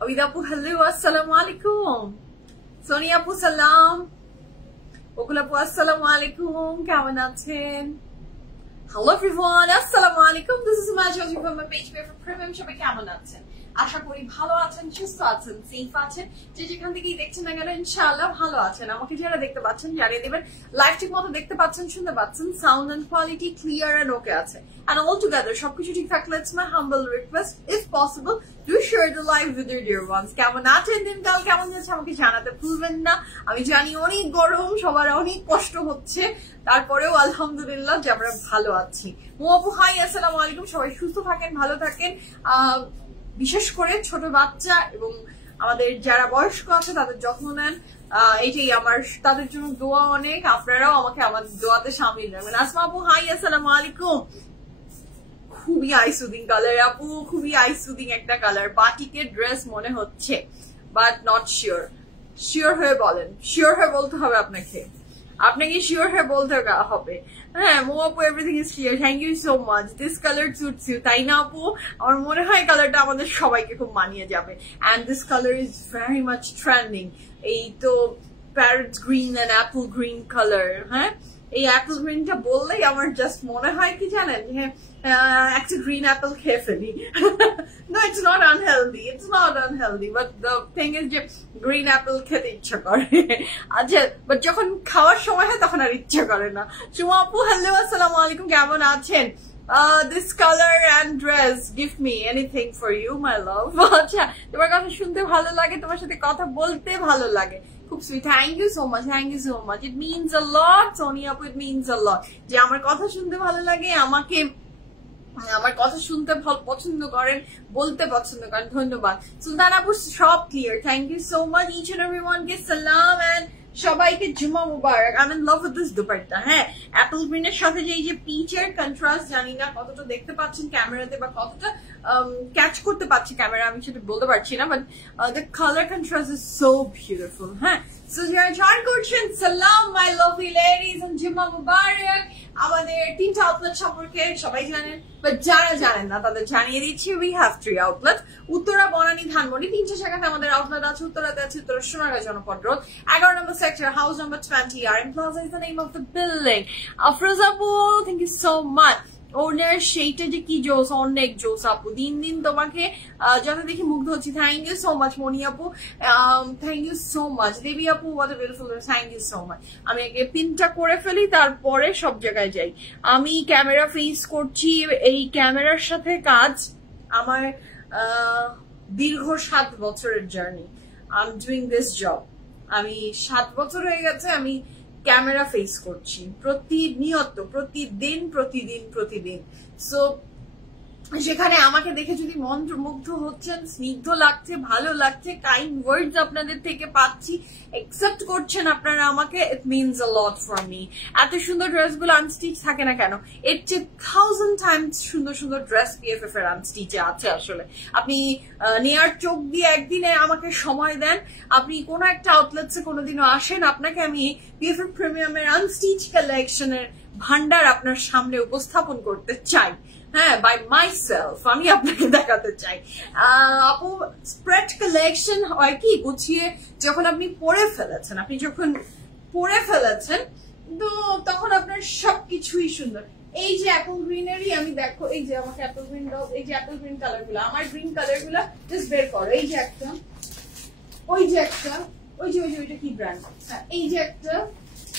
Avidapu, hello, assalamu alaikum. Sonia Apu, salam. Okulapu, assalamu alaikum. Keman achen? Hello everyone, assalamu alaikum. This is Majoji from my page for Premium Shopping. Keman achen? আশা করি ভালো আছেন, সুস্থ আছেন, safe আছেন। যে যেখান থেকেই দেখছেন না কেন ইনশাআল্লাহ ভালো আছেন। আমাকে যারা দেখতে পাচ্ছেন জানিয়ে দিবেন লাইভ ঠিক মতো দেখতে পাচ্ছেন, শুনতে পাচ্ছেন, sound and quality clear and okay আছে। And all together সবকিছু ঠিক থাকলে it's my humble request if possible do share the live with your dear ones. কেমন আছেন দিনকাল কেমন যাচ্ছে আমাকে জানাতে ভুলবেন না। আমি জানি অনেক গরম, সবার অনেক কষ্ট হচ্ছে, তারপরেও আলহামদুলিল্লাহ যে আমরা ভালো আছি। মোয়াপু হাই, আসসালামু আলাইকুম। সবাই সুস্থ থাকেন, ভালো থাকেন। বিশেষ করে ছোট বাচ্চা এবং আমাদের যারা বয়স্ক আছে তাদের যত্ন নেন, এটাই আমার তাদের জন্য দোয়া অনেক। আপনারাও আমাকে আমার দোয়াতে সামিল রাখবেন। আসমা আপু হাই, আসসালামু আলাইকুম। খুবই আইসুদিং কালার আপু, খুবই আইসুদিং একটা কালার। বাটিকের ড্রেস মনে হচ্ছে, বাট নট শিওর। শিওর হয়ে বলেন, শিওর হয়ে বলতে হবে আপনাকে, আপনাকে শিওর হয়ে বলতে হবে। হ্যাঁ মো আপু, everything is clear, thank you so much. This colour suits you, তাই না আপু? আমার মনে হয় কালারটা আমাদের সবাইকে খুব মানিয়ে যাবে। And this colour is very much trending. এই তো parrot green and Apple green colour. হ্যাঁ, এই অ্যাপল গ্রিনটা বললেই আমার জাস্ট মনে হয় কি জানেন, হ্যাঁ একটা গ্রিন অ্যাপল খেয়ে ফেলি। No, it's not unhealthy. It's not unhealthy. But the thing is যে গ্রিন অ্যাপল খেতে ইচ্ছা করে। আচ্ছা, বাট যখন খাওয়ার সময় হয় তখন আর ইচ্ছা করে না। সুমা আপু হ্যালো, আসসালামু আলাইকুম, কেমন আছেন? This color and dress give me anything for you, my love. আচ্ছা, তোমার কথা শুনতে ভালো লাগে, তোমার সাথে কথা বলতে ভালো লাগে। খুব sweet, thank you so much, thank you so much. It means a lot Sonia আপু, ইট মিনস আ লট যে আমার কথা শুনতে ভালো লাগে, আমাকে আমার কথা শুনতে পছন্দ করেন, বলতে পছন্দ করেন। ধন্যবাদ সুলতান আপু, সব clear, thank you so much. Each and everyone কে সালাম এন্ড সবাইকে জুমা মুবারক। I am in love with this dupatta. হ্যাঁ, অ্যাপল গ্রিনের সাথে যে এই যে পিচের কন্ট্রাস্ট, জানি না কতটা দেখতে পাচ্ছেন ক্যামেরাতে বা কতটা ক্যাচ করতে পারছি ক্যামেরা, আমি সেটা বলতে পারছি না, but the colour contrast is so beautiful. হ্যাঁ, সো যারা জয়েন করছেন সালাম মাই লাভলি লেডিজ এন্ড জুমা মুবারক। আমাদের 3টা আউটলেট সম্পর্কে সবাই জানেন, বাট যারা জানেন না তাদের জানিয়ে দিচ্ছি। We have 3 outlet. Uttara, Banani, Dhanmondi, 3টা জায়গাতে আমাদের আউটলেট আছে। উত্তরাতে আছে উত্তরা সোনারগাঁ জনপদ রোড, 11 নম্বর sector, house number 20, RM Plaza is the name of the building. Afroz Apu, thank you so much. ওনার সেইটা যে কি জোস, অনেক জোস আপু, দিন দিন তোমাকে যত দেখি মুগ্ধ হচ্ছি। Thank you so much Moni আপু, thank you so much. Debi আপু, what a beautiful, thank you so much. আমি আগে পিনটা করে ফেলি, তারপরে সব জায়গায় যাই। আমি ক্যামেরা ফেস করছি, এই ক্যামেরার সাথে কাজ আমার দীর্ঘ 7 বছরের journey. I am doing this job. আমি 7 বছর হয়ে গেছে আমি ক্যামেরা ফেস করছি প্রতিনিয়ত, প্রতিদিন। সো সেখানে আমাকে দেখে যদি মন্ত্রমুগ্ধ হচ্ছেন, স্নিগ্ধ লাগছে, ভালো লাগছে, কাইন্ড ওয়ার্ডস আপনাদের থেকে পাচ্ছি, একসেপ্ট করছেন আপনারা আমাকে, ইট means a lot for me. এত সুন্দর ড্রেসগুলো আনস্টিচ থাকে না কেন, এর চেয়ে 1000 টাইমস সুন্দর সুন্দর ড্রেস PFF এর আনস্টিচে আছে। আসলে আপনি নেয়ার চোখ দিয়ে একদিনে আমাকে সময় দেন, আপনি কোনো একটা আউটলেটসে কোনোদিনও আসেন, আপনাকে আমি PFF প্রিমিয়ামের আনস্টিচ কালেকশনের ভান্ডার আপনার সামনে উপস্থাপন করতে চাই। হ্যাঁ, বাই মাইসেলফ আমি আপনাকে দেখাতে চাই। আপু, স্প্রেড কালেকশন হয় কি গুছিয়ে যখন আপনি পরে ফেলেছেন, তো তখন আপনার সবকিছুই সুন্দর। এই যে অ্যাপল গ্রিনারি, আমি দেখো এই যে আমাকে অ্যাপল গ্রিন দাও, এই যে অ্যাপল গ্রিন কালার গুলো, আমার গ্রিন কালার গুলো জাস্ট বের করো। এই যে একটা, ওই যে একটা, ওই যে ওইটা কি ব্র্যান্ড, এই যে একটা,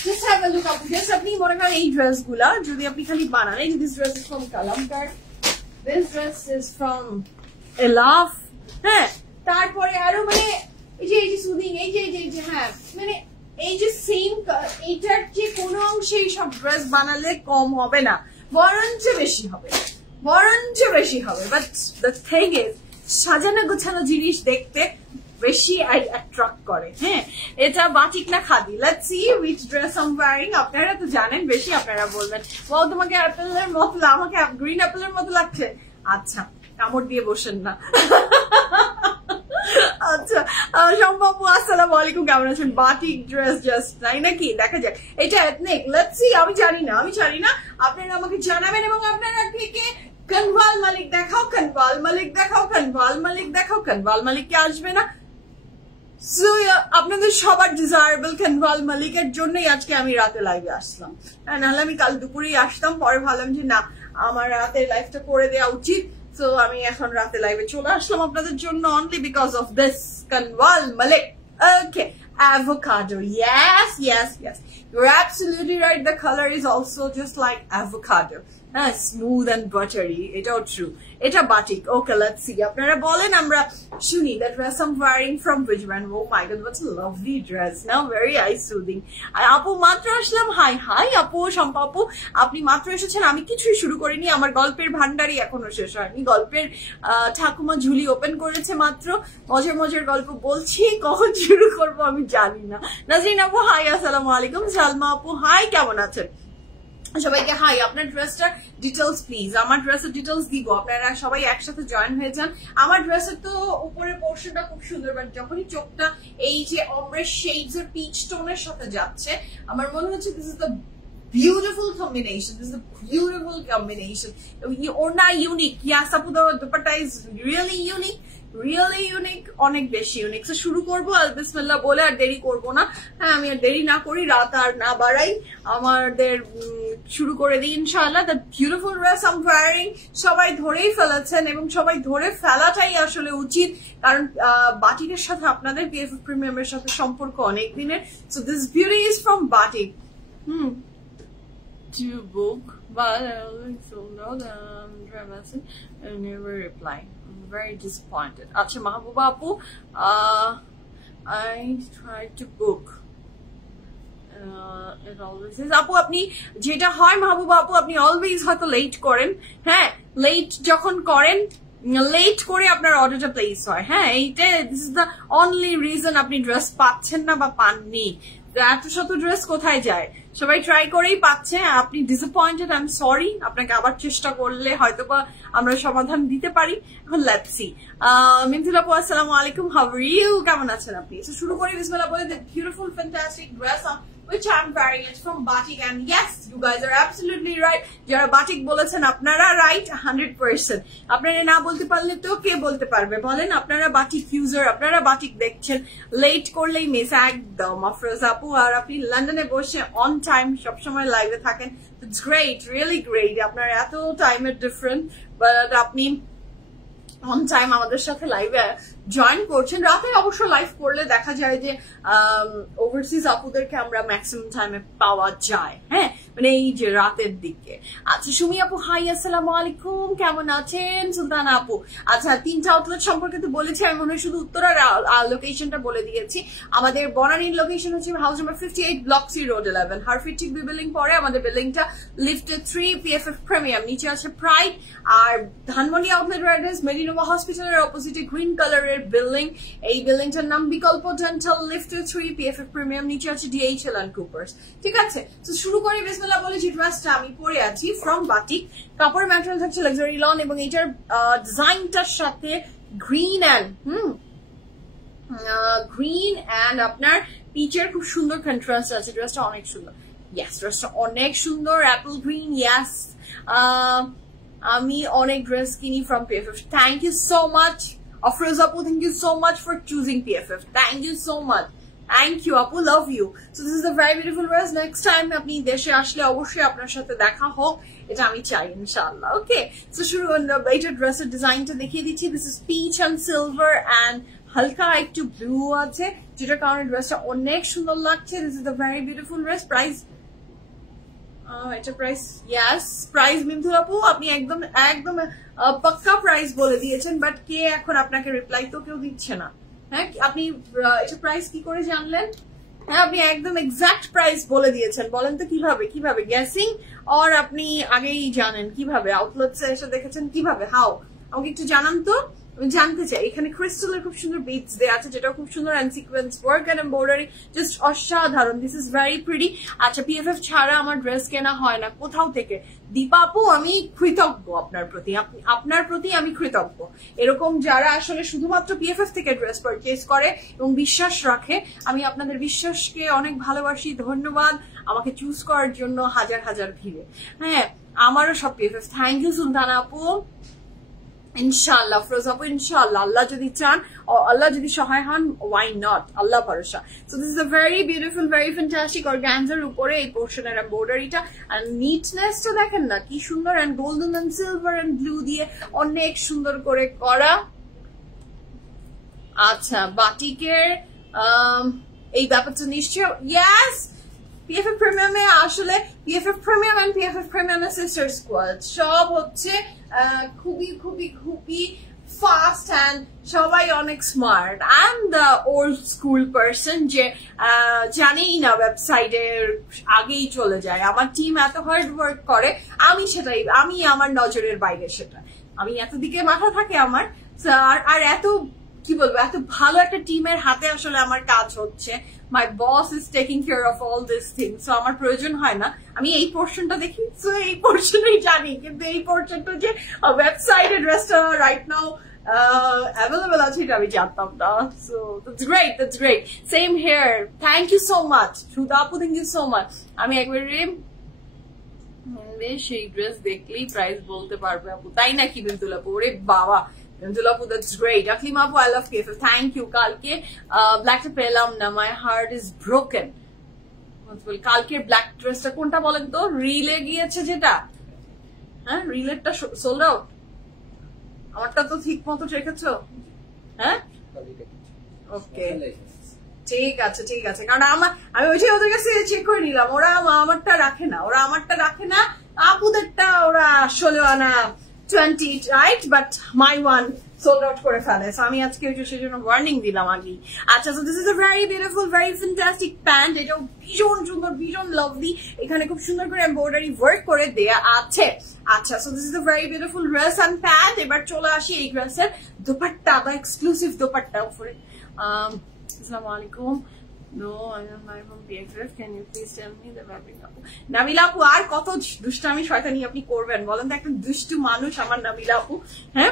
just have a look up. Just আপনি মনে করেন এই ড্রেস গুলা যদি আপনি খালি বানান, এই যে this dress is from Kalamkar, this dress is from Elaf, হ্যাঁ, তারপরে আরো মানে এই যে সুদিং, এই যে হ্যাঁ, মানে এই যে সেম এইটার যে কোনো অংশে এই সব ড্রেস বানালে কম হবে না, বরঞ্চ বেশি হবে। বাট দ্য থিং ইজ সাজানো গোছানো জিনিস দেখতে বেশি অ্যাট্রাক্ট করে। হ্যাঁ, এটা বাটিক না khadi. Let's see which dress I am wearing. আপনারা তো জানেন বেশি, আপনারা বলবেন ওয়াও তোমাকে অ্যাপেলের মতো, আমাকে গ্রিন অ্যাপেলের মতো লাগছে। আচ্ছা, কামড় দিয়ে বসেন না। আচ্ছা, সম্ভব, আসসালামু আলাইকুম, কেমন আছেন? বাটিক ড্রেস জাস্ট তাই নাকি? দেখা যাক। এটা এথনিক, লেটস সি। আমি জানি না, আপনারা আমাকে জানাবেন এবং আপনারা থেকে কনভাল মালিক দেখাও, কনভাল মালিক দেখাও, কনভাল মালিক দেখাও। কনভাল মালিক কে আসবে না? সো আপনাদের সবার ডিজায়ারেবল কনভাল মালিকের জন্যই আজকে আমি রাতে লাইভে আসলাম। নাহলে আমি কাল দুপুরেই আসতাম, পরে ভাবলাম যে না আমার রাতের লাইভটা করে দেওয়া উচিত। সো আমি এখন রাতে লাইভে চলে আসলাম আপনাদের জন্য only because of this Kanval Malik. Okay, avocado, yes, yes, yes, you're absolutely right. The color is also just like avocado, smooth and buttery. Eটাও true, এটা batik. Okay, let's see. আপনারা বলেন, আমরা শুনি। That dress I'm wearing from which brand? Oh my god, what a lovely dress. Now very eye soothing. আপু মাত্র আসলাম। High high আপু, শম্পা আপু, আপনি মাত্র এসেছেন। আমি কিছুই শুরু করিনি, আমার গল্পের ভান্ডারই এখনো শেষ হয়নি। গল্পের ঠাকুমা ঝুলি ওপেন করেছে মাত্র, মজার মজার গল্প বলছি। কখন শুরু করবো আমি জানি না। নাজরিন আপু হাই, আসসালামু আলাইকুম। সালমা আপু হাই, কেমন আছেন? সবাইকে হাই। আপনার ড্রেসটার ডিটেলস প্লিজ, আমার ড্রেসের ডিটেলস দিব, আপনারা সবাই একসাথে জয়েন হয়ে যান। আমার ড্রেসের তো উপরের পোর্শনটা খুব সুন্দর, বাট যখনই চোখটা এই যে অমরের শেডস এর পিচ টোনের সাথে যাচ্ছে, আমার মনে হচ্ছে this is the beautiful combination. This is a beautiful combination. Orna unique. Yes, apu, the dupatta is really unique. Really unique, অনেক বেশি ইউনিক। সো শুরু করবো আল বিসমিল্লাহ বলে, আর দেরি করবো না। হ্যাঁ, আমি আর দেরি না করি, রাত আর না বাড়াই, আমাদের শুরু করে দিই ইনশাআল্লাহ। The beautiful dress I am wearing সবাই ধরেই ফেলেছেন, এবং সবাই ধরে ফেলাটাই আসলে উচিত, কারণ বাটিকের সাথে আপনাদের পিএফএফ প্রিমিয়ামের সাথে সম্পর্ক অনেক দিনের। So this beauty is from batik. To book, but I also know that I'm message and never reply. I'm very disappointed. Acha Mahbuba apu, I tried to book. It always is. Apu apni jeta hoy Mahbuba apu, apni always hoyto late koren. হ্যাঁ, late যখন করেন, late করে আপনার অর্ডারটা place হয়। হ্যাঁ, এইটা this is the only reason আপনি ড্রেস পাচ্ছেন না বা পাননি। এত শত ড্রেস কোথায় যায়? সবাই ট্রাই করেই পাচ্ছে, আপনি ডিসঅ্যাপয়েন্টেড। I am sorry. আপনাকে আবার চেষ্টা করলে হয়তো বা আমরা সমাধান দিতে পারি। এখন লেটস সি। মিন্থিলা আপু আসসালামু আলাইকুম, হাউ আর ইউ, কেমন আছেন আপনি? শুরু করি বিসমিল্লাহ বলে। The beautiful fantastic dress which I'm wearing, it's from Batik, and yes, you guys are absolutely right. যারা বাটিক বলেছেন আপনারা রাইট 100%। আপনারা না বলতে পারলে তো কে বলতে পারবে বলেন? আপনারা বাটিক ইউজার, আপনারা বাটিক দেখছেন, লেট করলেই মিস। একদম আফরোজ আপু, আর আপনি লন্ডনে বসে অন টাইম সবসময় লাইভে থাকেন। It's great, really great. আপনার এত টাইমের ডিফারেন্ট, বাট আপনি অন টাইম আমাদের সাথে লাইভে জয়েন করছেন। রাতে অবশ্য লাইভ করলে দেখা যায় যে ওভারসিজ আপুদেরকে আমরা ম্যাক্সিমাম টাইমে পাওয়া যায়। হ্যাঁ, মানে এই যে রাতের দিকে। আচ্ছা, সুমি আপু হাই, আসসালামু আলাইকুম, কেমন আছেন? সুলতানা আপু, আচ্ছা, 3টা আউটলেট সম্পর্কে তো বলেছি, আমি মনে হয় শুধু উত্তরার লোকেশনটা বলে দিয়েছি। আমাদের বনানীর লোকেশন হচ্ছে house number 58, block C, road 11, হারফিট ঠিক বিল্ডিং পরে আমাদের বিল্ডিংটা লিফটেড 3, পিএফএফ প্রিমিয়াম, নিচে আছে প্রাইড। আর ধানমন্ডি আউটলেট অ্যাড্রেস মেডিনোভা হসপিটালের অপোজিটে গ্রিন কালারের বিল্ডিং, এই বিল্ডিংটার নাম বিকল্প ডেন্টাল, লিফটেড 3, পিএফএফ প্রিমিয়াম, নিচে আছে ডিএইচএল এন্ড কুপার্স। ঠিক আছে, তো শুরু করি বিসমিল্লাহ বলে। যে ড্রেসটা আমি পরে আছি ফ্রম বাটিক, কাপড়ের ম্যাটেরিয়াল থাকছে লাক্সারি লন, এবং এইটার ডিজাইনটার সাথে গ্রিন অ্যান্ড আপনার পিচের খুব সুন্দর কন্ট্রাস্ট আছে। ড্রেসটা অনেক সুন্দর। ইয়েস, ড্রেসটা অনেক সুন্দর, অ্যাপল গ্রিন। ইয়েস, আমি অনেক ড্রেস কিনি from PFF. Thank you so much Afroz Apu, thank you so much for choosing PFF. Thank you so much. Thank you Apu, love you. So this is a very beautiful dress. Next time আপনি দেশে আসলে অবশ্যই আপনার সাথে দেখা হোক, এটা আমি চাই ইনশাআল্লাহ। ওকে, সো শুরু এইটা ড্রেসের ডিজাইনটা দেখিয়ে দিচ্ছি। This is peach and silver and হালকা একটু ব্লু আছে, যেটার কারণে ড্রেসটা অনেক সুন্দর লাগছে। This is the very beautiful dress. Price এটা প্রাইস, ইয়েস প্রাইস মিন্থু আপু আপনি একদম একদম পাক্কা প্রাইস বলে দিয়েছেন, বাট কে এখন আপনাকে রিপ্লাই তো কেউ দিচ্ছে না। হ্যাঁ, আপনি এটা প্রাইস কি করে জানলেন? হ্যাঁ, আপনি একদম এক্সাক্ট প্রাইস বলে দিয়েছেন। বলেন তো কিভাবে কিভাবে গেসিং, আর আপনি আগেই জানেন কিভাবে? আউটলেটসে এসে দেখেছেন কিভাবে? হাউ? আমাকে একটু জানান তো। আমি জানতে চাই এখানে ক্রিস্টালের খুব সুন্দর বিটস দেয়া আছে, যেটা খুব সুন্দর and sequence work and embroidery just অসাধারণ। This is very pretty. আচ্ছা, PFF ছাড়া আমার ড্রেস কেনা হয় না কোথাও থেকে। দীপা আপু, আমি কৃতজ্ঞ আপনার প্রতি আমি কৃতজ্ঞ। এরকম যারা আসলে শুধুমাত্র PFF থেকে ড্রেস পারচেজ করে এবং বিশ্বাস রাখে, আমি আপনাদের বিশ্বাসকে অনেক ভালোবাসি। ধন্যবাদ আমাকে চুজ করার জন্য হাজার হাজার ভিড়ে। হ্যাঁ, আমারও সব PFF। থ্যাংক ইউ সুলতানা আপু। ইনশাআল্লাহ ফিরোজ আপু, ইনশাআল্লাহ আল্লাহ যদি চান, আল্লাহ যদি সহায় হন, ওয়াই নট, আল্লাহ ভরসা। So this is a very beautiful, very fantastic organza উপরে এই পোর্শনের এমব্রয়ডারিটা আর নিটনেসটা দেখেন না কি সুন্দর, and golden and silver and blue দিয়ে অনেক সুন্দর করে করা। আচ্ছা, বাটিকের এই ব্যাপারটা নিশ্চয় ইয়াস PFF প্রিমিয়ামে আসলে PFF premium and PFF premium sister squad সব হচ্ছে খুবই খুবই খুবই ফাস্ট অ্যান্ড সবাই অনেক smart and old school person যে জানেই না ওয়েবসাইটের আগেই চলে যায়। আমার টিম এত হার্ড ওয়ার্ক করে, আমি আমার নজরের বাইরে সেটা, আমি এত দিকে মাথা থাকে আমার, আর এত কি বলবো, এত ভালো একটা টিমের হাতে আসলে আমার কাজ হচ্ছে। My boss is taking care of all this things, so আমার প্রয়োজন হয় না। আমি এই পোর্শনটা দেখি, সো এই পোর্শনই জানি, কিন্তু এই পোর্শনটা যে ওয়েবসাইটে ড্রেসটা রাইট নাও অ্যাভেলেবল আছে এটা আমি জানতাম না। So that's great, that's great. Same here, thank you so much Sudha আপু, থ্যাংক ইউ সো মাচ। আমি একবারে সেই ড্রেস দেখলেই প্রাইস বলতে পারবে আপু, তাই নাকি বিন্দুল আপু? ওরে বাবা বিন্দুল আপু, that's great. Aklima appu, I love PFF. Thank you. কালকে ব্ল্যাকটা পেলাম না, my heart is broken. কালকের ব্ল্যাক ড্রেসটা কোনটা বলেন তো? রিলে গিয়েছে যেটা, হ্যাঁ রিলেরটা সোল্ড আউট। আমারটা তো ঠিক মতো রেখেছো? হ্যাঁ, ওকে ঠিক আছে ঠিক আছে, কারণ আমি ওইটাই ওদের কাছে চেক করে নিলাম, ওরা আমারটা রাখে না, আপুদেরটা ওরা 16 আনা 20, right? But my one sold out করে ফেলে, so আমি আজকে সেজন্য ওয়ার্নিং দিলাম আগে। আচ্ছা, so this is a very beautiful, very fantastic pant. এটাও ভীষণ সুন্দর, ভীষণ লাভলি, এখানে খুব সুন্দর করে এমব্রয়ডারি ওয়ার্ক করে দেয়া আছে। আচ্ছা, so this is a very beautiful dress and pant. এবার চলে আসি এই ড্রেসের দোপাট্টা বা এক্সক্লুসিভ দোপাট্টা উপরে। আসসালামু আলাইকুম। No, I am my from PFF. Can you please tell me the wrapping up? Nabila আপু, আর কত দুষ্টামি শয়তানি আপনি করবেন বলেন তো? একটা দুষ্টু মানুষ আমার নাবিলা আপু। হ্যাঁ,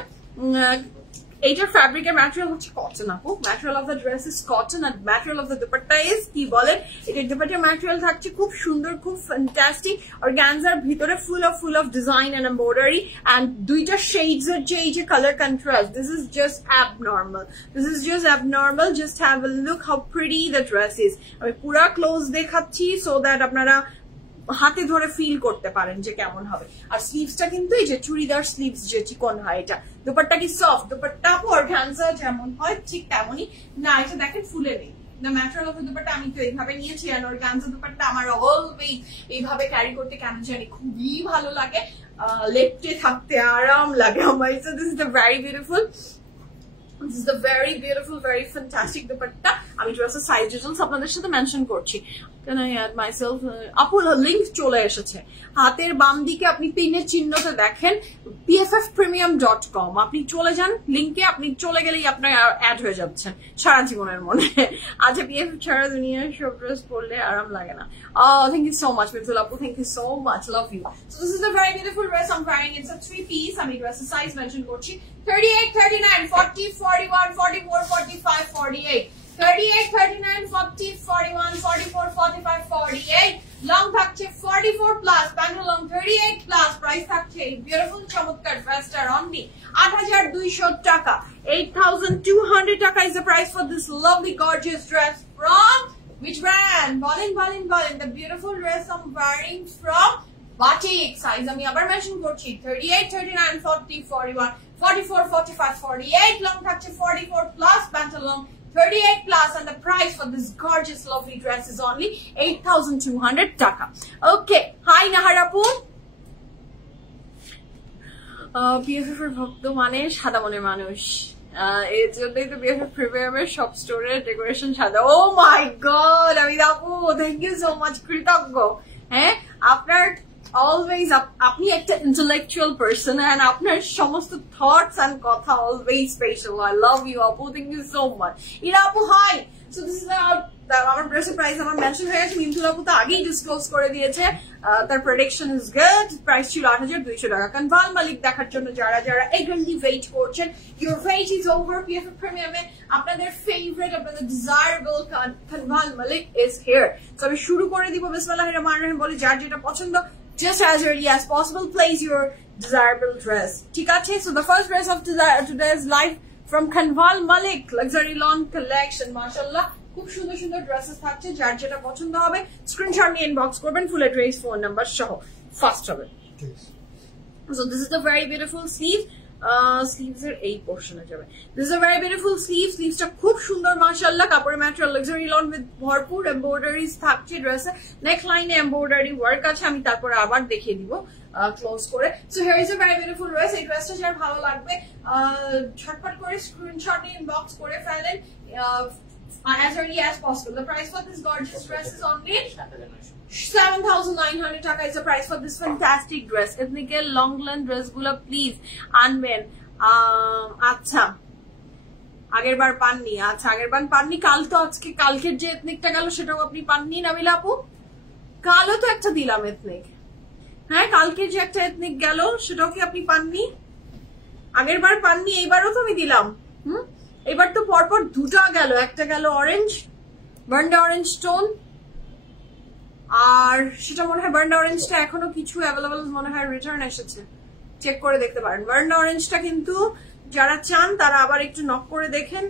এইটার ফ্যাব্রিকের ম্যাটেরিয়াল হচ্ছে কটন আপু। Material of the dress is cotton আর material of the dupatta is কি বলেন? এটার দুপাট্টার ম্যাটেরিয়াল থাকছে খুব সুন্দর, খুব ফ্যান্টাস্টিক অর্গানজার ভিতরে full of design and embroidery and দুইটা শেডস এর যে এই যে colour contrast, this is just abnormal. Just have a look how pretty the dress is. আমি পুরা ক্লোজ দেখাচ্ছি সো দ্যাট আপনারা হাতে ধরে ফিল করতে পারেন যে কেমন হবে। আর স্লিভসটা কিন্তু এই যে চুড়িদার স্লিভস যে চিকন হয়, এটা দুপাট্টা কি সফট, দুপাট্টা অর্গানজা যেমন হয় ঠিক তেমনই না। এটা দেখেন ফুলে নেই, the material of the dupatta আমি তো এইভাবে নিয়েছি, আর অর্গানজা দুপাট্টা আমার অলওয়েজ এইভাবে ক্যারি করতে কেন জানি খুবই ভালো লাগে, লেপটে থাকতে আরাম লাগে আমার। So this is the very beautiful, this is the very beautiful, very fantastic dupatta. আমি ড্রেসের সাইজ ডিটেইলস আপনাদের সাথে মেনশন করছি। Can I add myself? আপু লিংক চলে এসেছে হাতের বাম দিকে, আপনি পিনের চিহ্নতে দেখেন pffpremium.com, আপনি চলে যান লিংকে, আপনি চলে গেলেই আপনার অ্যাড হয়ে যাচ্ছেন সারা জীবনের মনে। আচ্ছা, PFF ছাড়া দুনিয়ার সব ড্রেস পরলে আরাম লাগে না। Thank you so much বিন্দুল আপু, thank you so much, love you. So this is a very beautiful dress I'm wearing. It's a 3-piece. আমি ড্রেসের সাইজ মেনশন করছি 38, 39, 40, 41, 44, 45, 48, 38, 39, 40, 41, 44, 45, 48, লং থাকছে 44 plus, pant long 38 plus, price থাকছে এই বিউটিফুল চমৎকার ড্রেসটার only 8200 টাকা। 8200 টাকা is the price for this lovely gorgeous dress from which brand? বলেন। The beautiful dress I'm wearing from Batik. Size আমি আবার মেনশন করছি 38, 39, 40, 41, 44, 45, 48, লং থাকছে 44 plus, pant long 38 plus, and the price for this gorgeous lovely dress is only 8200 taka. Okay, hi Naharapu. PFF এর ভক্ত মানে সাদা মনের মানুষ, এর জন্যই তো PFF প্রিমিয়ামের সব স্টোরের ডেকোরেশন সাদা। ও মাই গড, আমি আপু থ্যাংক ইউ সো মাচ, কৃতজ্ঞ। হ্যাঁ, আপনার all অলওয়েজ আপনি একটা ইন্টেলেকচুয়াল পার্সন এন্ড আপনার সমস্ত থটস এন্ড কথা always special. I love you আপু, thank you so much. Ira আপু হাই। সো দিস ইজ আমার ড্রেসের প্রাইস আমার মেনশন হয়ে গেছে, মিন্টু আপু তো আগেই ডিসক্লোজ করে দিয়েছে। তার প্রেডিকশন ইজ গুড। প্রাইস ছিল ৮,২০০ টাকা। কানভাল মালিক দেখার জন্য যারা যারা এগারলি ওয়েট করছেন, ইউর ওয়েট ইজ ওভার। পিএফএফ প্রিমিয়ামে আপনাদের ফেভারিট, আপনাদের ডিজায়ারেবল কানভাল মালিক ইজ হিয়ার। তো আমি শুরু করে দিব। বিসমিল্লাহির রহমানির রহিম বলি, যার যেটা পছন্দ just as early as possible place your desirable dress. ঠিক আছে? So the first dress of today's live from Kanval Malik luxury lawn collection. মাশাআল্লাহ খুব সুন্দর সুন্দর ড্রেসেস থাকছে, যার যেটা পছন্দ হবে স্ক্রিনশট নিয়ে ইনবক্স করবেন, ফুল অ্যাড্রেস ফোন নাম্বার সহ। ফার্স্ট হবে। So this is the very beautiful sleeve. Sleeves এর এই পোরশনে যাবে। This is a very beautiful sleeve. Sleevesটা খুব সুন্দর মাশাআল্লাহ। কাপড়ের ম্যাটেরিয়াল লাক্সারি লন উইথ ভরপুর এমব্রয়ডারিজ থাকছে ড্রেসে। নেক লাইনে এমব্রয়ডারি ওয়ার্ক আছে, আমি তারপরে আবার দেখিয়ে দিব ক্লোজ করে। So here is a very beautiful dress. এই ড্রেসটা যার ভালো লাগবে ঝটপট করে স্ক্রিনশট নিয়ে ইনবক্স করে ফেলেন as early as possible. The price for this gorgeous dress is only 7,900 টাকা is the price for this fantastic dress. Ethnic longland dress গুলো প্লিজ আনবেন। আচ্ছা আগের বার পাননি? আচ্ছা আগের বার পাননি, কাল তো আজকে কালকের যে এথনিকটা গেল সেটাও আপনি পাননি নাবিলা আপু? কালও তো একটা দিলাম এথনিক। হ্যাঁ কালকে যে একটা এথনিক গেল সেটাও কি আপনি পাননি? আগের বার পাননি, এইবারও তো আমি দিলাম। এবার তো পরপর দুটা গেল, একটা গেল অরেঞ্জ বার্নড অরেঞ্জ টোন, আর সেটা মনে হয় বার্নড অরেঞ্জটা এখনো কিছু অ্যাভেলেবল মনে হয় রিটার্ন এসেছে, চেক করে দেখতে পারেন। বার্নড অরেঞ্জটা কিন্তু যারা চান তারা আবার একটু নক করে দেখেন।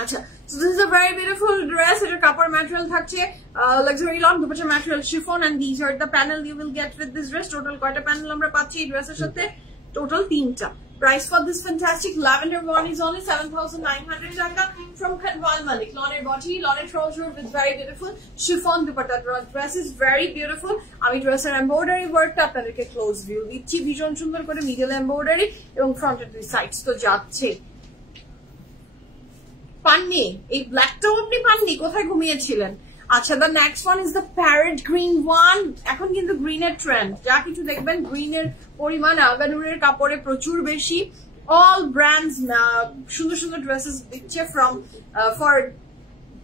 আচ্ছা, so this is a very beautiful dress. এটার কাপড় ম্যাটেরিয়াল থাকছে luxury lawn, dupatta material chiffon, and these are the panel you will get with this dress. Total কয়টা প্যানেল আমরা পাচ্ছি এই ড্রেসের সাথে? টোটাল 3টা। Price for this fantastic lavender one is only 7,900 taka from Kanval Malik. Lawned body, lawned trouser with very beautiful chiffon dupatta. Dress is very beautiful. আমি ড্রেসের embroidery ওয়ার্কটা আপনাদেরকে ক্লোজ ভিউ দিচ্ছি, ভীষণ সুন্দর করে মিডল এমব্রয়ডারি এবং ফ্রন্টের দুই সাইডস তো যাচ্ছে। পাননি এই ব্ল্যাকটাও আপনি পাননি? কোথায় ঘুমিয়েছিলেন? আচ্ছা, the next one is the parrot green one. এখন কিন্তু গ্রিনের ট্রেন্ড, যা কিছু দেখবেন গ্রিনের পরিমাণ আগানুরের কাপড়ে প্রচুর বেশি। অল ব্র্যান্ডস সুন্দর সুন্দর ড্রেসেস দিচ্ছে from for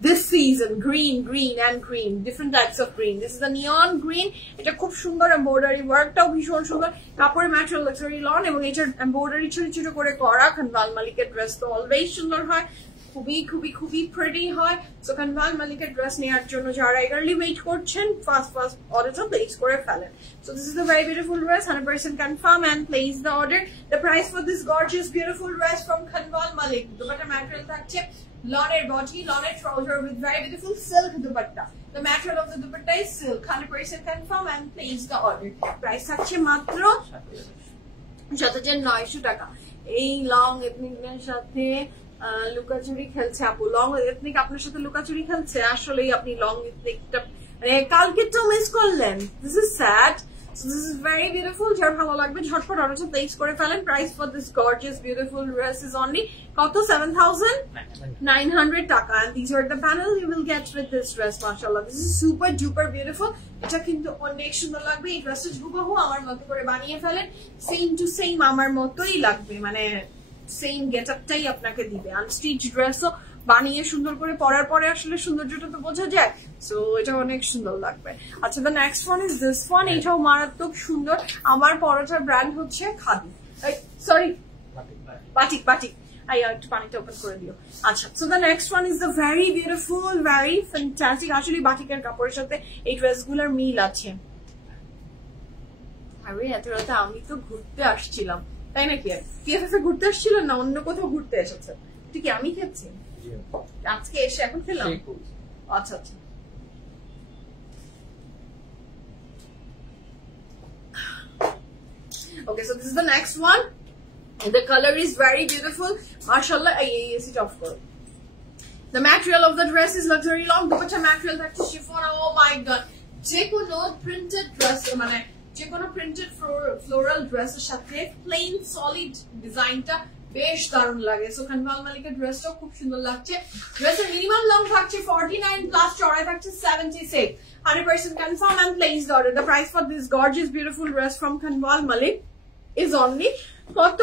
this season. Green and green, different types of green. This is the neon green. এটা খুব সুন্দর এমব্রয়ডারি ওয়ার্কটাও ভীষণ সুন্দর। কাপড়ের ম্যাটেরিয়াল লাক্সারি লন এবং এটার এমব্রয়ডারি ছোট ছোট করে করা। কানভাল মালিকের ড্রেস তো অলওয়েজ সুন্দর হয়, খুবই খুবই খুবই প্রিটি হয়। সো কানভাল মালিকের ড্রেস নেওয়ার জন্য যারা eagerly wait করছেন ফার্স্ট অর্ডারটা প্লেস করে ফেলেন। So this is a very beautiful dress, 100% confirm and place the order. The price for this gorgeous beautiful dress from Kanval Malik. Dupatta material থাকছে লনের বডি, লনের trouser with very beautiful silk dupatta. The material of the dupatta is silk, 100% confirm and place the order. Price থাকছে মাত্র 7,900 টাকা। এই long এথনিকের সাথে লুকাচুরি খেলছে আপু। লং এথনিক আপনার সাথে লুকাচুরি খেলছে? আসলেই আপনি লং এথনিকটা কালকে তো মিস করলেন। This is sad. So this is very beautiful. যার ভালো লাগবে ঝটপট অর্ডারটা প্লেস করে ফেলেন। Price for this gorgeous beautiful dress is only কত? 7,900 টাকা। And these are the panel you will get with this dress. মাশাআল্লাহ, this is super duper beautiful. এটা কিন্তু অনেক সুন্দর লাগবে। এই ড্রেসটা হুবহু আমার মতো করে বানিয়ে ফেলেন, সেম টু সেম আমার মতোই লাগবে, মানে সেম গেটআপটাই আপনাকে দিবে। আনস্টিচ ড্রেসও বানিয়ে সুন্দর করে পরার পরে আসলে সৌন্দর্যটা তো বোঝা যায়। সো এটা অনেক সুন্দর লাগবে। আচ্ছা, the next one is this one. এটাও মারাত্মক সুন্দর। আমার পরাটার ব্র্যান্ড হচ্ছে খাদি, সরি বাটিক। একটু পানিটা ওপেন করে দিও। আচ্ছা, so the next one is the very beautiful, very fantastic. আসলে বাটিকের কাপড়ের সাথে এই ড্রেসগুলোর মিল আছে। আরে এত রাতে আমি তো ঘুরতে আসছিলাম, তাই নাকি? পিএফএফ এ ঘুরতে আসছিলেন না অন্য কোথাও ঘুরতে এসেছে? ঠিক আমি খেয়েছি আজকে এসে এখন খেলাম। আচ্ছা আচ্ছা, okay, so this is the next one. The color is very beautiful, mashallah. Sit off karo. The material of the dress is luxury long dupatta material থাকছে chiffon. Oh my god, যে কোনো প্রিন্টেড ড্রেস, মানে যে কোনো printed floral ড্রেসের সাথে plane solid ডিজাইনটা বেশ দারুণ লাগে। সো কানভাল মালিকের ড্রেসটাও খুব সুন্দর লাগছে। ড্রেসের মিনিমাম লং থাকছে 49 প্লাস চড়াই থাকছে 76। 100% confirm and placed order. The price for this gorgeous beautiful dress from Kanwal Malik is only কত?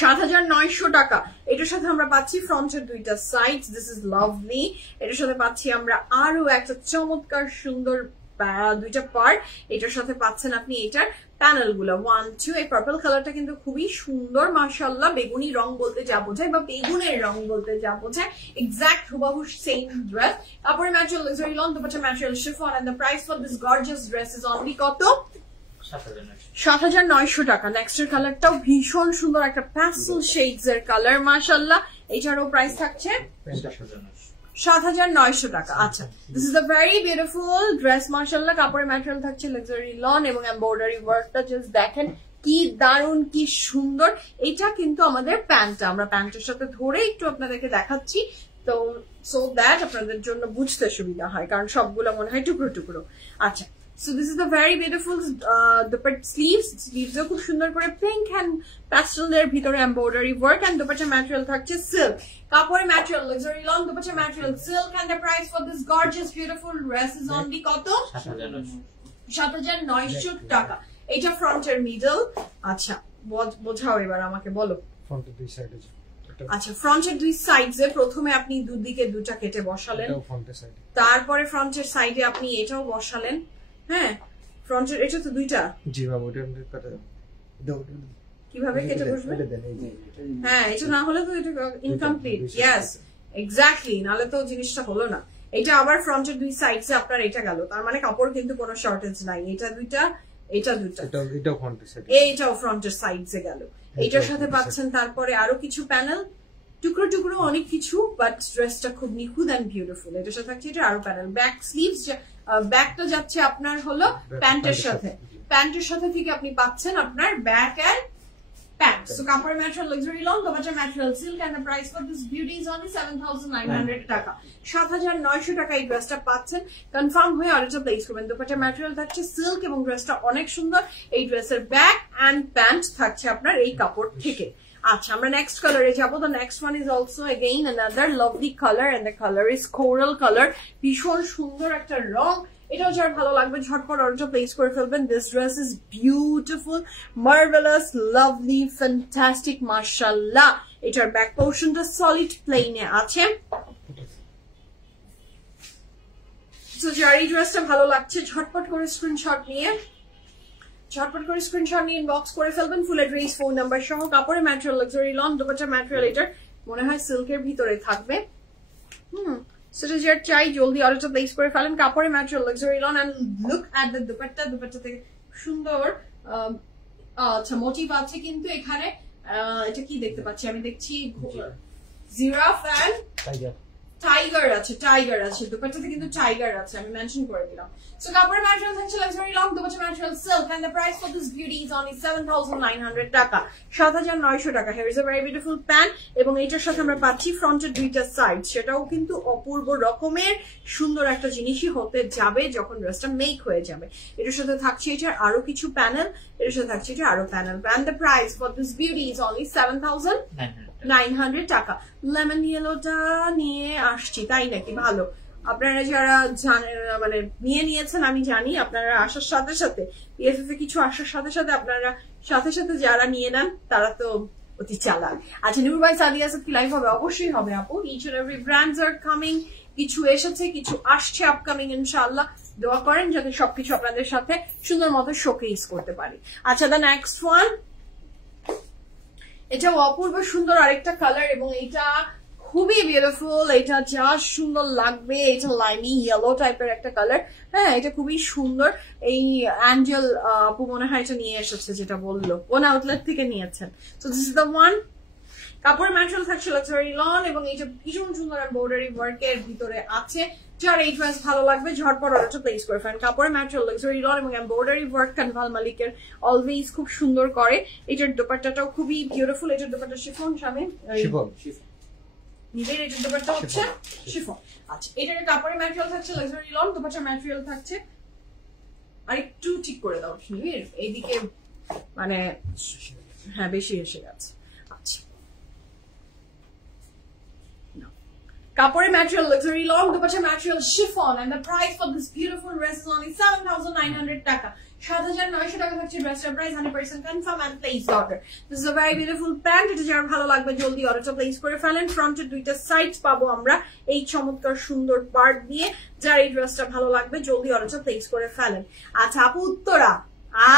7,900 টাকা। এটার সাথে আমরা পাচ্ছি ফ্রন্টের দুইটা সাইডস, দিস ইজ লাভলি। এটার সাথে পাচ্ছি আমরা আরো একটা চমৎকার সুন্দর দুইটা পার্ট। এটার সাথে পাচ্ছেন আপনি এটার প্যানেল গুলো 1 2। এই পার্পল কালারটা কিন্তু খুবই সুন্দর মাশাআল্লাহ। বেগুনি রং বলতে যা বোঝায় বা বেগুনের রং বলতে যা বোঝায়, এক্সাক্ট হুবাহু সেম ড্রেস। তারপরে material luxury lawn, dupatta material chiffon, and the price for this gorgeous dress is only কত? 7,900 টাকা। নেক্সট এর কালারটাও ভীষণ সুন্দর, একটা প্যাস্টেল শেডস এর কালার মাশাআল্লাহ। এটারও প্রাইস থাকছে 7,900 টাকা। আচ্ছা, this is a very beautiful dress মাশাআল্লাহ। কাপড়ের ম্যাটেরিয়াল থাকছে লাক্সারি লন এবং এমব্রয়ডারি ওয়ার্কটা জাস্ট দেখেন কি দারুণ, কি সুন্দর। এটা কিন্তু আমাদের প্যান্টটা, আমরা প্যান্টের সাথে ধরে একটু আপনাদেরকে দেখাচ্ছি, তো সো দ্যাট আপনাদের জন্য বুঝতে সুবিধা হয়, কারণ সবগুলো মনে হয় টুকরো টুকরো। আচ্ছা, so this is the very beautiful dupatta sleeves খুব সুন্দর করে পিঙ্ক এন্ড প্যাস্টেল এর ভিতরে embroidery work, and dupatta material থাকছে সিল্ক। কাপড়ের material luxury long, dupatta material silk, and the price for this gorgeous beautiful dress is only কত? 7,900 টাকা। এটা ফ্রন্টের মিডল। আচ্ছা, বোঝাও এবার আমাকে, বলো। ফ্রন্টের দুই সাইডে, আচ্ছা, ফ্রন্টের দুই সাইডে প্রথমে আপনি দুদিকে দুটা কেটে বসালেন, তারপরে ফ্রন্টের সাইডে আপনি এটাও বসালেন। হ্যাঁ, ফ্রন্টের এটা তো দুইটা। জি ম্যাম, ওটা কাটা দাও। কিভাবে কেটে বসবে? হ্যাঁ, এটা না হলে তো এটা ইনকমপ্লিট। ইয়েস, এক্স্যাক্টলি, নালে তো জিনিসটা হলো না। এটা আবার ফ্রন্টের দুই সাইডে আপনার এটা গেল, তার মানে কাপড় কিন্তু কোনো শর্টেজ নাই। এটা দুইটা, এটা দুইটা, এটাও ফ্রন্টের সাইড, এইটাও ফ্রন্টের সাইডে গেল। এটার সাথে পাচ্ছেন তারপরে আরো কিছু প্যানেল, টুকরো টুকরো অনেক কিছু, বাট ড্রেসটা খুব নিখুঁত এন্ড বিউটিফুল। এটার সাথে থাকছে এটা আরো প্যানেল। ব্যাক স্লিভস, ব্যাকটা যাচ্ছে আপনার হলো প্যান্টের সাথে, প্যান্টের সাথে থেকে আপনি পাচ্ছেন আপনার ব্যাক এন্ড প্যান্ট। সো কাপড়ের material luxury long, dupatta material silk, and the price for this beauty is only 7,900 taka. 7,900 টাকা এই ড্রেসটা পাচ্ছেন। কনফার্ম হয়ে অর্ডারটা প্লেস করবেন। দুপাট্টা ম্যাটেরিয়াল থাকছে সিল্ক এবং ড্রেসটা অনেক সুন্দর। এই ড্রেসের ব্যাক এন্ড প্যান্ট থাকছে আপনার এই কাপড় থেকে। আচ্ছা, আমরা নেক্সট কালারে যাবো। The next one is also again another lovely colour, and the colour is coral colour. ভীষণ সুন্দর একটা রং। এটাও যার ভালো লাগবে ঝটপট অর্ডারটা প্লেস করে ফেলবেন। This dress is beautiful, marvellous, lovely, fantastic মাশাআল্লাহ। এটার ব্যাক পোর্শনটা সলিড প্লেনে আছে। তো যার এই ড্রেসটা ভালো লাগছে ঝটপট করে স্ক্রিনশট নিয়ে ইনবক্স করে ফেলবেন। ফুল অ্যাড্রেস, ফোন নাম্বার সহ। কাপড়ের material luxury lawn, dupatta material এটার মনে হয় সিল্কের ভিতরে থাকবে। সেটা যার চাই জলদি অর্ডারটা প্লেস করে ফেলেন। কাপড়ের material luxury lawn, and look at the dupatta. Dupatta থেকে সুন্দর আচ্ছা মোটিভ আছে, কিন্তু এখানে এটা কি দেখতে পাচ্ছি আমি? দেখছি জিরাফ এন্ড টাইগার আছে, টাইগার আছে দুপাট্টাতে, কিন্তু টাইগার আছে, আমি মেনশন করে দিলাম। সো কাপড়ের ম্যাটেরিয়াল থাকছে luxury long, dupatta material silk, and the price for this beauty is only 7,900 taka. 7,900 taka. Here is a very beautiful pant, এবং এটার সাথে আমরা পাচ্ছি ফ্রন্টের দুইটা সাইড। সেটাও কিন্তু অপূর্ব রকমের সুন্দর একটা জিনিসই হতে যাবে যখন ড্রেসটা মেক হয়ে যাবে। এটার সাথে থাকছে এটার আরো কিছু প্যানেল, এটার সাথে থাকছে এটা আরো panel, and the price for this beauty is only 7,900 taka. Lemon ইয়েলোটা নিয়ে আসছি, তাই নাকি? ভালো, আপনারা যারা জানেন মানে নিয়ে নিয়েছেন আমি জানি, আপনারা আসার সাথে সাথে পিএফএফ এ কিছু আসার সাথে সাথে আপনারা সাথে সাথে যারা নিয়ে নেন তারা তো অতি চালাক। আচ্ছা, নূর ভাই সাদিয়া আসাদ কি লাইভ হবে? অবশ্যই হবে আপু। Each and every brands are coming, কিছু এসেছে, কিছু আসছে আপকামিং ইনশাআল্লাহ। দোয়া করেন যাতে সবকিছু আপনাদের সাথে সুন্দর মতো শোকেস করতে পারি। আচ্ছা, দ্য নেক্সট ওয়ান, এটাও অপূর্ব সুন্দর আরেকটা কালার, এবং এটা খুবই বিউটিফুল। এটা যা সুন্দর লাগবে, এটা লাইমি ইয়েলো টাইপের একটা কালার। হ্যাঁ, এটা খুবই সুন্দর। এই অ্যাঞ্জেল আপু মনে হয় এটা নিয়ে এসেছে, যেটা বললো কোন আউটলেট থেকে নিয়েছেন। So this is the one. কাপড় ম্যাটেরিয়াল থাকছে লাক্সারি লন, এবং এইটা ভীষণ সুন্দর এমব্রয়ডারি ওয়ার্কের ভিতরে আছে। যার এই ড্রেস ভালো লাগবে ঝটপট অর্ডারটা প্লেস করে ফেলেন। কাপড়ের ম্যাটেরিয়াল লাক্সারি লন এবং এমব্রয়ডারি ওয়ার্ক কানভাল মালিকের অলওয়েজ খুব সুন্দর করে। এটার দোপাট্টাটাও খুবই বিউটিফুল। এটার দোপাট্টা শিফন, শামিম নিজের এটার দোপাট্টা হচ্ছে শিফন। আচ্ছা, এটার কাপড়ের ম্যাটেরিয়াল থাকছে লাক্সারি লন, দোপাট্টার ম্যাটেরিয়াল থাকছে, আর একটু ঠিক করে দাও এইদিকে, মানে হ্যাঁ বেশি এসে গেছে। আচ্ছা কাপড়ের material luxury long dupatta material chiffon and the price for this beautiful dress is only 7900 taka. 7900 taka থাকছে ড্রেসটার price, 100% confirm and place order. This is a very beautiful pant, এটা যার ভালো লাগবে জলদি অর্ডারটা প্লেস করে ফেলেন। ফ্রন্টের দুইটা সাইডস পাবো আমরা এই চমৎকার সুন্দর পার্ট দিয়ে, যার এই ড্রেসটা ভালো লাগবে জলদি অর্ডারটা প্লেস করে ফেলেন। আচ্ছা আপু উত্তরা,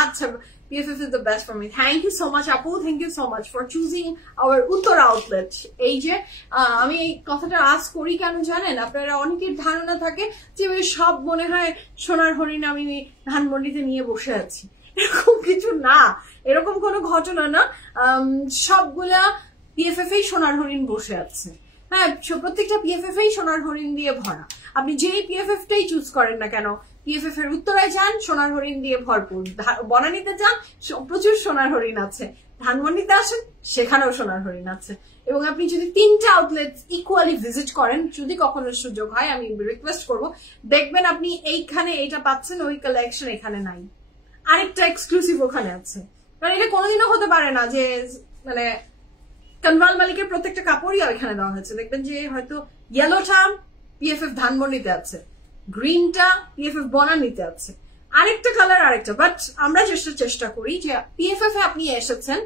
আচ্ছা PFF is the best for me. Thank you so much আপু, thank you so much for choosing our Uttara outlet. এই যে আমি এই কথাটা আজ করি কেন জানেন, আপনারা অনেকের ধারণা থাকে যে সব মনে হয় সোনার হরিণ আমি ধানমন্ডিতে নিয়ে বসে আছি, এরকম কিছু না, এরকম কোনো ঘটনা না। সবগুলা PFF এই সোনার হরিণ বসে আছে। হ্যাঁ প্রত্যেকটা PFF এই সোনার হরিণ দিয়ে ভরা। আপনি যেই PFF টাই চুজ করেন না কেন, PFF এর উত্তরায় যান সোনার হরিণ দিয়ে ভরপুর, বনানীতে যান প্রচুর সোনার হরিণ আছে, ধানমন্ডিতে আসেন সেখানেও সোনার হরিণ আছে। এবং আপনি যদি 3টা আউটলেট ইকুয়ালি ভিজিট করেন, যদি কখনো সুযোগ হয়, আমি রিকোয়েস্ট করব দেখবেন আপনি এইখানে এইটা পাচ্ছেন, ওই কালেকশন এখানে নাই, আরেকটা এক্সক্লুসিভ ওখানে আছে। কারণ এটা কোনোদিনও হতে পারে না যে মানে কনভাল মালিকের প্রত্যেকটা কাপড়ই এখানে দেওয়া হয়েছে। দেখবেন যে হয়তো ইয়েলোটা PFF ধানমন্ডিতে আছে, গ্রিনটা PFF বনানীতে আছে, আরেকটা কালার আরেকটা। বাট আমরা চেষ্টা করি যে PFF এ আপনি এসেছেন,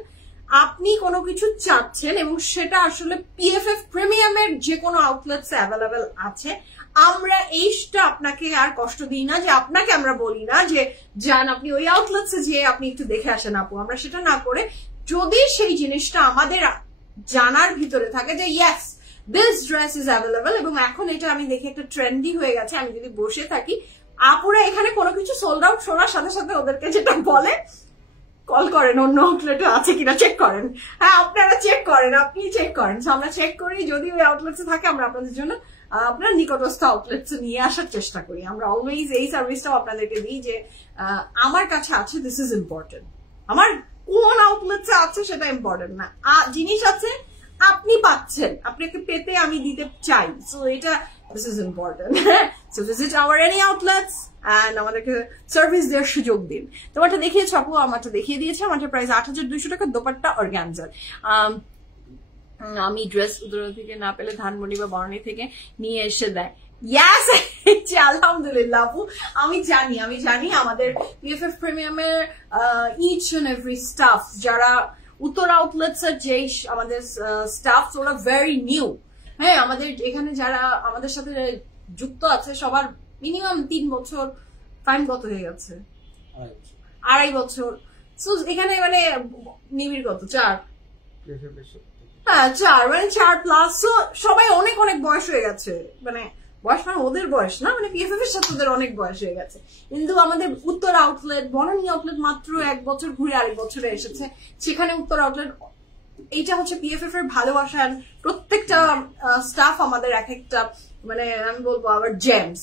আপনি কোনো কিছু চাচ্ছেন এবং সেটা আসলে PFF প্রিমিয়ামের যে কোনো আউটলেটসে অ্যাভেলেবেল আছে। আমরা এইটা আপনাকে আর কষ্ট দিই না, যে আপনাকে আমরা বলি না যে যান আপনি ওই আউটলেটসে যেয়ে আপনি একটু দেখে আসেন আপু, আমরা সেটা না করে যদি সেই জিনিসটা আমাদের জানার ভিতরে থাকে যে yes this dress is available, এবং এখন এটা আমি দেখি একটা ট্রেন্ডি হয়ে গেছে, আমি যদি বসে থাকি আপুরা এখানে কোনো কিছু সোল্ড আউট শোনার সাথে সাথে ওদেরকে যেটা বলে কল করেন অন্য আউটলেটে আছে কিনা চেক করেন। হ্যাঁ আপনারা চেক করেন, আপনি চেক করেন, আমরা চেক করি, যদি ওই আউটলেটসে থাকে আমরা আপনাদের জন্য আপনার নিকটস্থ আউটলেটসে নিয়ে আসার চেষ্টা করি। আমরা অলওয়েজ এই সার্ভিসটাও আপনাদেরকে দিই যে আমার কাছে আছে, দিস ইজ ইম্পর্টেন্ট, আমার কোন আউটলেটসে আছে সেটা ইম্পর্টেন্ট না, জিনিস আছে আপনি পাচ্ছেন, আপনাকে পেতে আমি দিতে চাই, সো এটা this is important. So visit our any outlets and আমাদেরকে সার্ভিস দেওয়ার সুযোগ দিন। তোমারটা দেখিয়েছো আপু, আমারটা দেখিয়ে দিয়েছে, আমারটা প্রাইস 8200 টাকা, দোপাট্টা অর্গানজার। আমি ড্রেস উত্তরা থেকে না পেলে ধানমন্ডি বা বনানী থেকে নিয়ে এসে দেয়। ইয়াস আলহামদুলিল্লাহ আপু, আমি জানি আমাদের PFF প্রিমিয়ামের ইচ এন্ড এভরি স্টাফ, যারা উত্তর আউটলেটস এর যে আমাদের স্টাফ ওরা ভেরি নিউ। হ্যাঁ আমাদের এখানে যারা আমাদের সাথে যুক্ত আছে সবার মিনিমাম 3 বছর, টাইম কত হয়ে গেছে, 2.5 বছর। সো এখানে মানে নিবিড় কত 4, হ্যাঁ 4 মানে 4 প্লাস। সো সবাই অনেক অনেক বয়স হয়ে গেছে, মানে বয়স মানে ওদের বয়স না, মানে PFF এর সাথে ওদের অনেক বয়স হয়ে গেছে। কিন্তু আমাদের উত্তর আউটলেট বনানী আউটলেট মাত্র 1 বছর ঘুরে আরেক বছরে এসেছে, সেখানে উত্তর আউটলেট এইটা হচ্ছে PFF এর ভালোবাসা। প্রত্যেকটা স্টাফ আমাদের এক একটা মানে আমি বলবো আবার জেমস,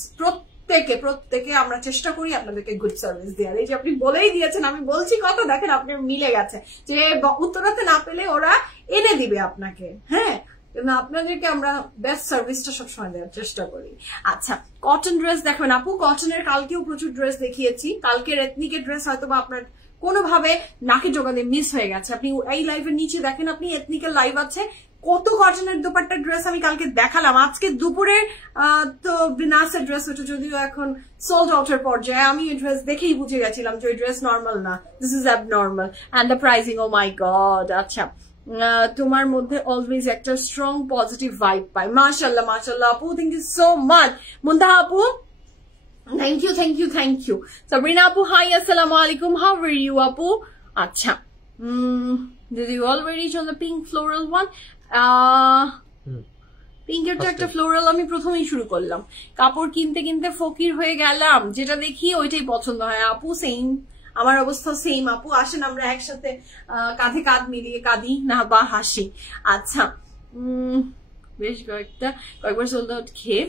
প্রত্যেকে আমরা চেষ্টা করি আপনাদেরকে গুড সার্ভিস দেওয়ার। এই যে আপনি বলেই দিয়েছেন, আমি বলছি কথা, দেখেন আপনি মিলে গেছে যে উত্তরাতে না পেলে ওরা এনে দিবে আপনাকে। হ্যাঁ কিন্তু আপনাদেরকে আমরা বেস্ট সার্ভিসটা সবসময় দেওয়ার চেষ্টা করি। আচ্ছা কটন ড্রেস দেখবেন আপু, কটনের কালকেও প্রচুর ড্রেস দেখিয়েছি, কালকের এথনিকের ড্রেস হয়তো বা আপনার কোনোভাবে নাকি যোগাতে মিস হয়ে গেছে। আপনি এই লাইভের নিচে দেখেন, আপনি এথনিকের লাইভ আছে, কত কটনের দোপাট্টার ড্রেস আমি কালকে দেখালাম। আজকে দুপুরে তো বিনাসের ড্রেস, ওটা যদিও এখন সোল্ড আউটের পর্যায়ে, আমি এই ড্রেস দেখেই বুঝে গেছিলাম যে ওই ড্রেস নর্মাল না, this is abnormal and the pricing oh my god. আচ্ছা তোমার মধ্যে অলওয়েজ একটা স্ট্রং পজিটিভ ভাইব পাই, মাশাআল্লাহ মাশাআল্লাহ আপু, থ্যাংক ইউ সো মাচ। মুন্তাহা আপু thank you. Sabrina apu, hi, assalamu alaikum, how are you apu? Acha. Did you already reach on the pink floral one? Pink এর তো একটা ফ্লোরাল আমি প্রথমেই শুরু করলাম, কাপড় কিনতে ফকির হয়ে গেলাম, যেটা দেখি ওইটাই পছন্দ হয় আপু। সেম আমার অবস্থা, সেম আপু, আসেন আমরা একসাথে কাঁধে কাঁধ মিলিয়ে কাঁদি না বা হাসি। আচ্ছা বেশ কয়েকবার সোল্ড আউট খেয়ে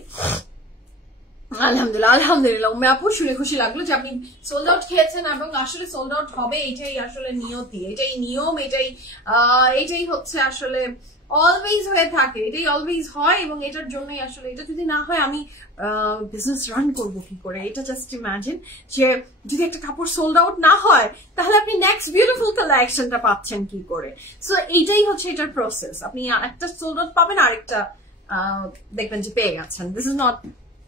আলহামদুলিল্লাহ উম্মে আপু, শুনে খুশি লাগলো যে আপনি সোল্ড আউট খেয়েছেন এবং আসলে সোল্ড আউট হবে, এটাই আসলে নিয়তি, এটাই নিয়ম, এটাই হচ্ছে আসলে অলওয়েজ হয়ে থাকে, এটাই অলওয়েজ হয় এবং এটার জন্যই আসলে এটা যদি না হয় আমি বিজনেস রান করবো কি করে। এটা জাস্ট ইমাজিন যে যদি একটা কাপড় সোল্ড আউট না হয় তাহলে আপনি নেক্সট বিউটিফুল কালেকশনটা পাচ্ছেন কি করে। সো এইটাই হচ্ছে এটার প্রসেস, আপনি একটা সোল্ড আউট পাবেন আরেকটা দেখবেন যে পেয়ে গেছেন। দিস ইজ নট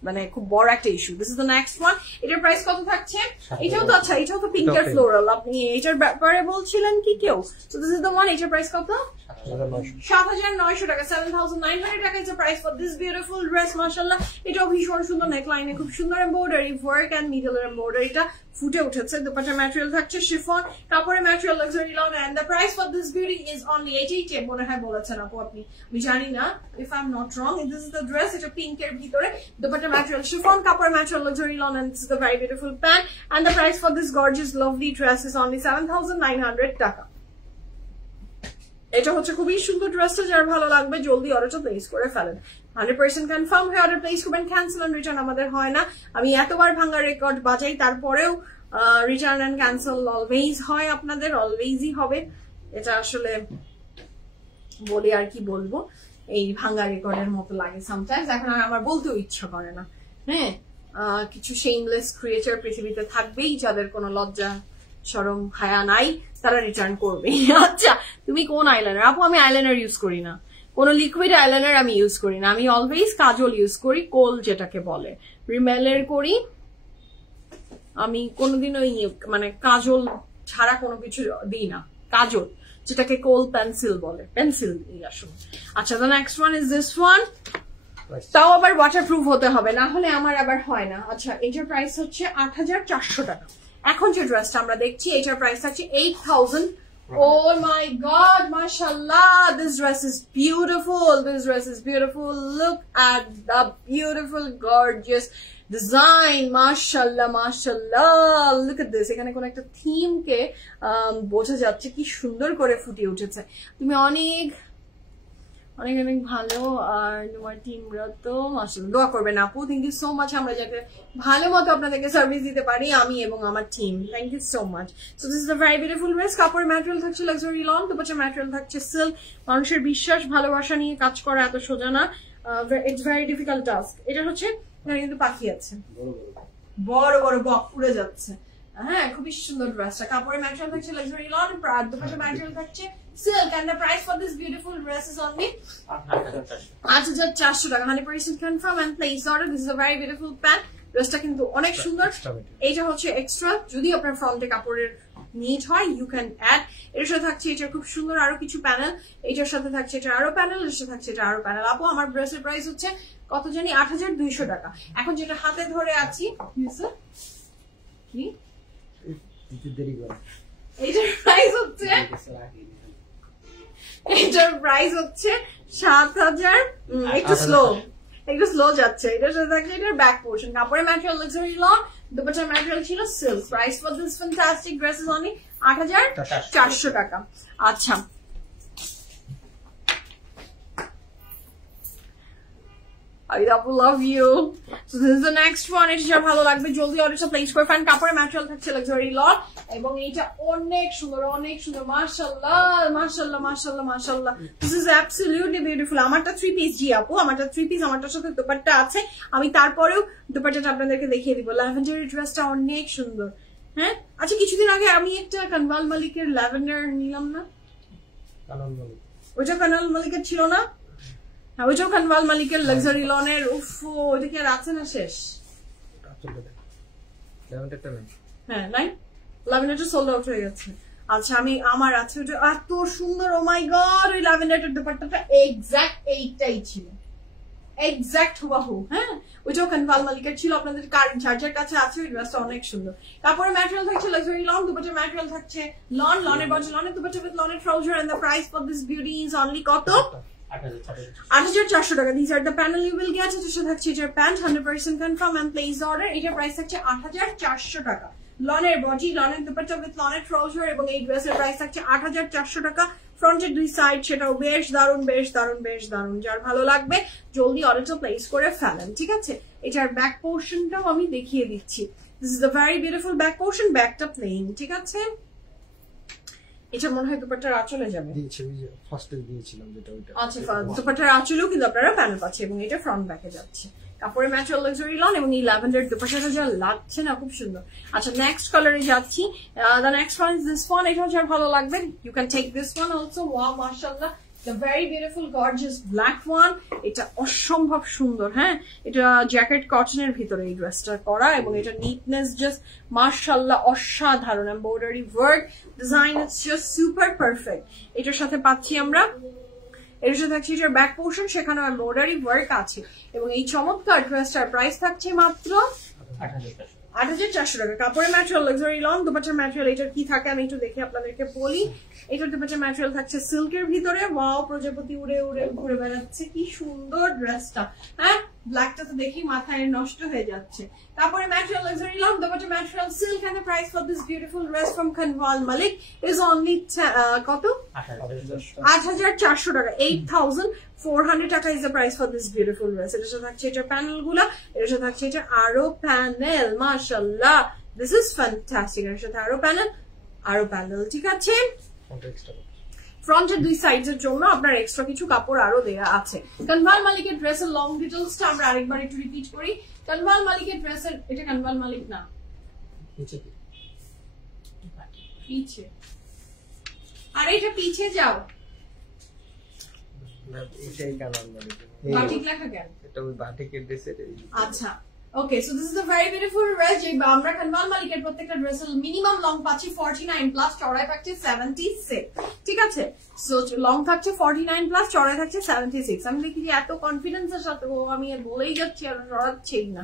মানে খুব বড় একটা issue. This is the next one. এটার প্রাইস কত থাকছে? এটাও তো আচ্ছা, এটাও তো পিঙ্কের ফ্লোরাল, আপনি এটার ব্যাপারে বলছিলেন কি কেউ? So this is the one. এটার প্রাইস কত? 7,900 taka, 7,900 taka is the price for this beautiful dress. মাশাআল্লাহ, এটাও ভীষণ সুন্দর, নেকলাইনে খুব সুন্দর এমব্রয়ডারি ওয়ার্ক এন্ড মিডলের এমব্রয়ডারিটা ফুটে উঠেছে। দুপাট্টার ম্যাটেরিয়াল থাকছে শিফন, কাপড়ের material luxury lawn, and the price for this beauty is only 88 মনে হয় বলেছেন আপু আপনি, আমি জানি না if I am not wrong. This is the dress, এটা পিঙ্কের ভিতরে, দুপাট্টার ম্যাটেরিয়াল শিফন, কাপড়ের material luxury lawn, and this is the very beautiful pant, and the price for this gorgeous lovely dress is only 7,900 taka. এটা হচ্ছে খুবই সুন্দর ড্রেসটা, যার ভালো লাগবে জলদি অর্ডারটা প্লেস করে ফেলেন। 100% কনফার্ম হয়ে অর্ডার প্লেস করবেন, ক্যান্সেল এন্ড রিটার্ন আমাদের হয় না। আমি এতবার ভাঙার রেকর্ড বাজাই, তারপরেও রিটার্ন এন্ড ক্যান্সেল অলওয়েজ হয়, আপনাদের অলওয়েজই হবে। এটা আসলে বলে আর কি বলবো, এই ভাঙা রেকর্ডের মতো লাগে সামটাইমস। এখন আর আমার বলতেও ইচ্ছা করে না। হ্যাঁ, কিছু শেমলেস ক্রিয়েচার পৃথিবীতে থাকবেই যাদের কোনো লজ্জা শরম হায়া নাই, তারা রিটার্ন করবে। আচ্ছা, তুমি কোন আইলাইনার? আপু আমি আইলাইনার ইউজ করি না, কোন লিকুইড আইলাইনার আমি ইউজ করি না। আমি অলওয়েজ কাজল ইউজ করি, কোল যেটাকে বলে, রিমেলের করি। আমি কোনোদিন ওই মানে কাজল ছাড়া কোনো কিছু দিই না, কাজল যেটাকে কোল পেন্সিল বলে, পেন্সিল দিই আসলে। আচ্ছা, the next one is this one. তাও আবার ওয়াটারপ্রুফ হতে হবে, না হলে আমার আবার হয় না। আচ্ছা, এটার প্রাইস হচ্ছে 8,400 টাকা। এখন যে ড্রেসটা আমরা দেখছি এটার প্রাইস থাকছে 8,000। Oh my god, mashallah, this dress is beautiful. This dress is beautiful. Look at the beautiful gorgeous design. Mashallah, mashallah. Look at this. এখানে কোন একটা থিম কে বোঝা যাচ্ছে, কি সুন্দর করে ফুটে উঠেছে। তুমি অনেক অনেক অনেক ভালো, আর তোমার টিমরা তো মাশাআল্লাহ দোয়া করবেন আপু। Thank you so much. আমরা যাতে ভালো মতো আপনাদেরকে সার্ভিস দিতে পারি, আমি এবং আমার team, thank you so much. So this is the very beautiful dress. কাপড়ের ম্যাটেরিয়াল থাকছে লাক্সারি লন, দুপাট্টার ম্যাটেরিয়াল থাকছে সিল্ক। মানুষের বিশ্বাস ভালোবাসা নিয়ে কাজ করা এত সোজা না, ইটস ভেরি ডিফিকাল্ট টাস্ক। এটা হচ্ছে কিন্তু পাখি আছে, বড় বড় বক উড়ে যাচ্ছে। হ্যাঁ, খুবই সুন্দর ড্রেসটা। কাপড়ের ম্যাটেরিয়াল থাকছে লাক্সারি লন, দুপাট্টার ম্যাটেরিয়াল থাকছে silk, and the price for this beautiful dress is only 8,400 টাকা। 100% confirm and place order. This is a very beautiful pant. ড্রেসটা কিন্তু অনেক সুন্দর। এইটা হচ্ছে এক্সট্রা, যদি আপনার ফ্রন্টে কাপড়ের নিড হয় ইউ ক্যান অ্যাড। এর সাথে থাকছে এটা খুব সুন্দর আরো কিছু প্যানেল, এটার সাথে থাকছে এটা আরো প্যানেল, এর সাথে থাকছে এটা আরো প্যানেল। আপু আমার ড্রেসের প্রাইস হচ্ছে কত জানি 8,200 টাকা। এখন যেটা হাতে ধরে আছি কি এইটার প্রাইস হচ্ছে 7,000। একটু স্লো যাচ্ছে। এটার সাথে থাকছে এটার ব্যাক পোর্শন, কাপড়ের ম্যাটেরিয়াল লাক্সারি লন, দুপাট্টার ম্যাটেরিয়াল ছিল silk. Price for this fantastic dress is only 8,400 টাকা। আচ্ছা, I love you. So this is the next one. এটা যা ভালো লাগবে জলদি অর্ডারটা প্লেস করে ফেলেন। কাপড়ের ম্যাটেরিয়াল থাকছে লাক্সারি লন এবং এটা অনেক সুন্দর, অনেক সুন্দর। মাশাআল্লাহ, মাশাআল্লাহ, মাশাআল্লাহ, মাশাআল্লাহ। This is absolutely beautiful. আমারটা 3 পিস জি আপু, আমারটা 3 পিস, আমারটার সাথে দোপাট্টা আছে। আমি তারপরেও দোপাট্টাটা আপনাদেরকে দেখিয়ে দিব। ল্যাভেন্ডার ড্রেসটা অনেক সুন্দর। হ্যাঁ, আচ্ছা, কিছুদিন আগে আমি একটা কানওয়াল মালিকের ল্যাভেন্ডার নিলাম না, ওইটা কানওয়াল মালিকের ছিল না? ওইটাও কানওয়াল মালিকের লাক্সারি লনের। উফ, ওইটা কি আর আছে না শেষ? হ্যাঁ, নাই, ল্যাভেন্ডারটা সোল্ড আউট হয়ে গেছে। আচ্ছা, আমার আছে ওটা এত সুন্দর। ও মাই গড, ওই ল্যাভেন্ডারটার দোপাট্টাটা এক্সাক্ট এইটাই ছিল, এক্সাক্ট হুবাহু। হ্যাঁ, ওইটাও কানওয়াল মালিকের ছিল, আপনাদের চার্জার কাছে আছে। ওই ড্রেসটা অনেক সুন্দর। কাপড়ের ম্যাটেরিয়াল থাকছে লাক্সারি লন, দুপাট্টার ম্যাটেরিয়াল থাকছে লন, লনের বাজে লনের দুপাট্টা উইথ লনের trouser, and the price for this beauty is only কত? 8,400 টাকা। These are the panel you will get. এটার সাথে থাকছে এটার pant, 100% confirm and place order. এটার প্রাইস থাকছে 8,400 টাকা। লনের বডি, লনের দুপাট্টা উইথ লনের ট্রাউজার এবং এই ড্রেসের প্রাইস থাকছে 8,400 টাকা। ফ্রন্টের দুই সাইড সেটাও বেশ দারুণ, বেশ দারুণ, বেশ দারুণ। যার ভালো লাগবে জলদি অর্ডারটা প্লেস করে ফেলেন, ঠিক আছে? এটার ব্যাক পোর্শনটাও আমি দেখিয়ে দিচ্ছি। This is the very beautiful back portion, ব্যাকটা প্লেন, ঠিক আছে? এটা মনে হয় দুপাট্টার আঁচলে যাবে। দিয়েছি ওই যে ফার্স্টে দিয়েছিলাম যেটা ওইটা। আচ্ছা, দুপাট্টার আঁচলেও কিন্তু আপনারা প্যানেল পাচ্ছেন এবং এটা ফ্রন্ট ব্যাকে যাচ্ছে। কাপড়ে ম্যাটেরিয়াল লাক্সারি লন এবং এই ল্যাভেন্ডার দুপাট্টাটা যা লাগছে না খুব সুন্দর। আচ্ছা, নেক্সট কালারে যাচ্ছি। The next one is this one. এটা যার ভালো লাগবে you can take this one also. Wow মাশাআল্লাহ, the very beautiful gorgeous black one. এটা অসম্ভব সুন্দর। হ্যাঁ, এটা জ্যাকেট কটনের ভিতরে এই ড্রেসটা করা এবং এটা নিটনেস জাস্ট মাশাআল্লাহ অসাধারণ। Embroidery work design it's just super perfect. এটার সাথে পাচ্ছি আমরা, এর সাথে থাকছে এটার ব্যাক পোর্শন, সেখানে এমব্রয়ডারি ওয়ার্ক আছে এবং এই চমৎকার ড্রেসটার প্রাইস থাকছে মাত্র 8,400 টাকা। কাপড়ের ম্যাটেরিয়াল লাক্সারি লন, দুপাট্টার ম্যাটেরিয়াল এটার কি থাকে আমি একটু দেখে আপনাদেরকে বলি। এটার দুপাট্টার ম্যাটেরিয়াল থাকছে সিল্কের ভিতরে। ওয়াও, প্রজাপতি উড়ে উড়ে ঘুরে বেড়াচ্ছে, কি সুন্দর ড্রেসটা। হ্যাঁ, ব্ল্যাকটা তো দেখি মাথায় নষ্ট হয়ে যাচ্ছে। কাপড়ের ম্যাটেরিয়াল লাক্সারি লন, দুপাট্টার material silk, and the price for this beautiful dress from Kanval Malik is only কত? 8,400 টাকা। 8,400 টাকা is the price for this beautiful dress. এটার সাথে থাকছে এটার প্যানেল গুলা, এটার সাথে থাকছে এটা আরো প্যানেল। মাশাআল্লাহ, দিস ইজ ফ্যান্টাস্টিক। এর সাথে আরো প্যানেল, ঠিক আছে। ফ্রন্টের দুই সাইডের জন্য আপনার এক্সট্রা কিছু কাপড় আরো দেয়া আছে। কানভাল মালিকের ড্রেসের লং ডিটেইলসটা আমরা আরেকবার একটু রিপিট করি। কানভাল মালিকের ড্রেসের, এটা কানভাল মালিক না, পিছে, আর এটা পিছে যাও, এটাই কানাল মালিক। বাটিক লেখা কেন? এটা ওই বাটিকের ড্রেসের। আচ্ছা, okay, so this is the very beautiful dress. যে আমরা কানভাল মালিকের প্রত্যেকটা ড্রেসের মিনিমাম লং পাচ্ছি 49 প্লাস, চড়াই পাচ্ছি 76, ঠিক আছে। সো লং থাকছে 49 প্লাস, চড়াই থাকছে 76। আমি দেখি যে এত কনফিডেন্সের সাথে ও আমি বলেই যাচ্ছি আর চড়াচ্ছেই না,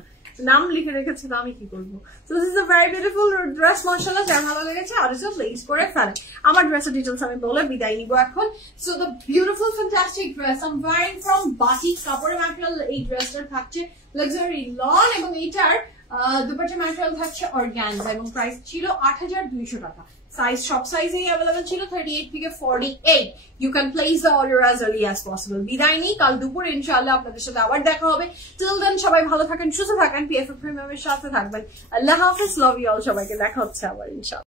নাম লিখে রেখেছি তো আমি কি করবো। So this is a very beautiful dress. মাশাআল্লাহ, যার ভালো লেগেছে আর এসে প্লেস করে ফেলে। আমার ড্রেসের ডিটেইলস আমি বলে বিদায় নিব এখন। So the beautiful fantastic dress I am wearing from Batik. কাপড়ের ম্যাটেরিয়াল এই ড্রেসটার থাকছে লাক্সারি লন এবং এইটার দুপাট্টার ম্যাটেরিয়াল থাকছে অর্গানজা এবং প্রাইস ছিল 8,200 টাকা। সাইজ সব সাইজেই অ্যাভেলেবল ছিল, 38 থেকে 48। You can place the order as early as possible. বিদায় নিই, কাল দুপুরে ইনশাআল্লাহ আপনাদের সাথে আবার দেখা হবে। টিল দেন সবাই ভালো থাকেন, সুস্থ থাকেন, পিএফএফ প্রিমিয়ামের সাথে থাকবেন। আল্লাহ হাফেজ, লাভ ইউ অল। সবাইকে দেখা হচ্ছে আবার ইনশাআল্লাহ।